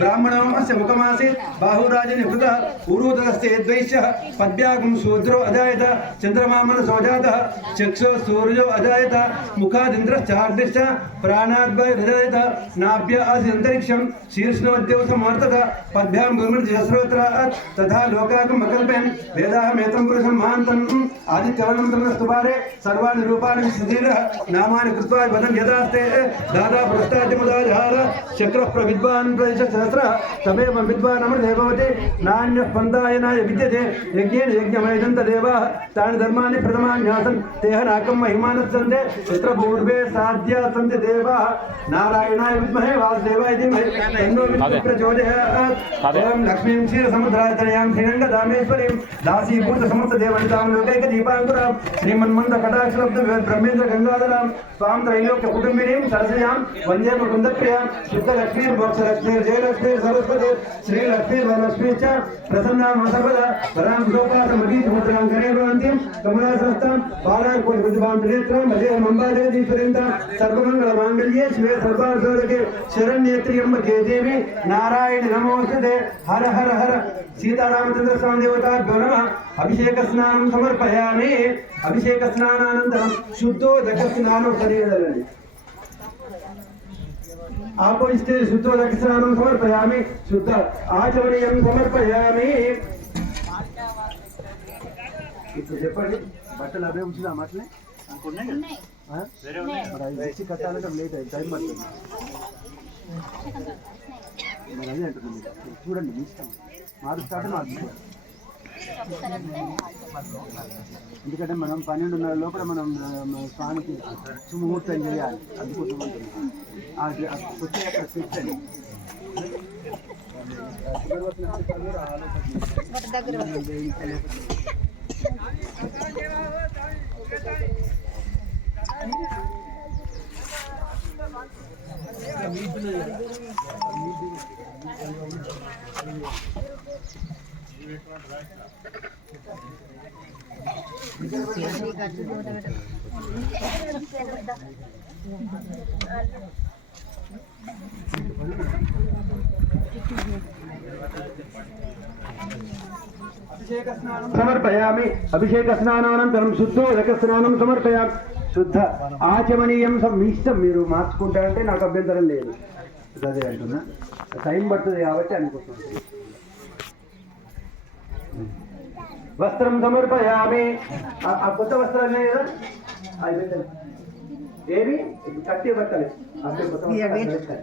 ब्राह्मणो अस्य मुखमासीत् बाहुराजनिभृतः ऊरुदस्य द्वैश्यः पद्भ्यागं शूद्रो अजायत चन्द्रमा मनसो जातः चक्षुः सूर्यो अजायत मुखादिन्द्रश्चाग्निश्च प्राणाद्वैरजायत नाभ्य अन्तरिक्षं शीर्ष्णोद्यौ समर्थत पद्भ्यां भूमिर्जस्रोत्रात् तथा लोकाकम् अकल्पयन् वेदाहमेतं पुरुषं महान्तम् आदित्यवनन्तरस्तुपारे सर्वाणि रूपाणि विसृजीलः नामानि कृत्वा वदन् यदास्ते दादा पुरस्ताद्यमुदाजहार चक्रः प्रविद्वान् प्रदेशसहस्रः तमेव विद्वान् अमृते भवति नान्यः पन्थायनाय विद्यते यज्ञेन यज्ञमयजन्त देवाः तानि धर्माणि प्रथमान्यासन् तेह नाकं महिमानः सन्ते यत्र पूर्वे साध्या सन्ति देवाः नारायणाय विद्महे वासुदेवाय धीमहि तन्नो विद्युत् प्रचोदयात् ओम लक्ष्मीं क्षीरसमुद्रातनयां श्रीरङ्गधामेश्वरीं दासीभूत समस्तदेवनितां लोकैकदीपाङ्कुरां श्रीमन्मन्दकटाक्षलब्ध ब्रह्मेन्द्र गङ्गाधरां स्वां त्रैलोक्य कुटुम्बिनीं सरस्वतीं वन्दे मुकुन्दप्रियां शुद्धलक्ष्मीर्मोक्षलक्ष्मीर् जयलक्ष्मीर् सरस्वती श्रीलक्ष्मीर्वरलक्ष्मी च प्रसन्नां सर्वदा परां गोपासमगीतमुद्रां गणे भवन्तीं कमलासनस्थां बालाकोटिबुद्धिमां त्रिनेत्रां भजेऽहम् अम्बाजगदीश्वरीं सर्वमङ्गलमाङ्गल्ये शिवे सर्वार्थसाधके शरण्येत्र्यम्बके देवी नारायण नमोस्तुते हर हर हर सीतारामचंद्र स्वामी देवताभ्यो नमः अभिषेक स्नानं समर्पयामि अभिषेक स्नानानन्तरं शुद्धोदक स्नानं शरीरದಲ್ಲಿ आपोजिते शुद्धोदक स्नानं समर्पयामि शुद्ध आचमनीयं समर्पयामि ఇప్పుడు చెప్పండి బట్టలు అవే ఉంచుదాం అట్లే అనుకున్నాయి వేరే ఉన్నాయి మరి అది తెచ్చి కట్టాలంటే లేట్ అయింది టైం పడుతుంది మరి అదే అంటున్నాను చూడండి మీ ఇష్టం మారుస్తాడు మార్చుకోవాలి ఎందుకంటే మనం 12:30 లోపల మనం స్వామికి సుముహూర్తం చేయాలి అందుకోసం అది వచ్చే అక్కడ పెట్టండి समर्पयामि अभिषेक स्नानानन्तरं शुद्धोदक स्नानं समर्पयामि शुद्ध आचमनीयं समीष्टं మీరు మార్చుకుంటారంటే నాకు అభ్యంతరం లేదు అదే అంటున్నా టైం పడుతుంది కాబట్టి అనుకుంటున్నాను वस्त्रं समर्पयामि आ కొత్త వస్త్రాలే కదా అయిపోయింది ఏవి కట్టి బట్టలు అదే కొత్త వస్త్రాలు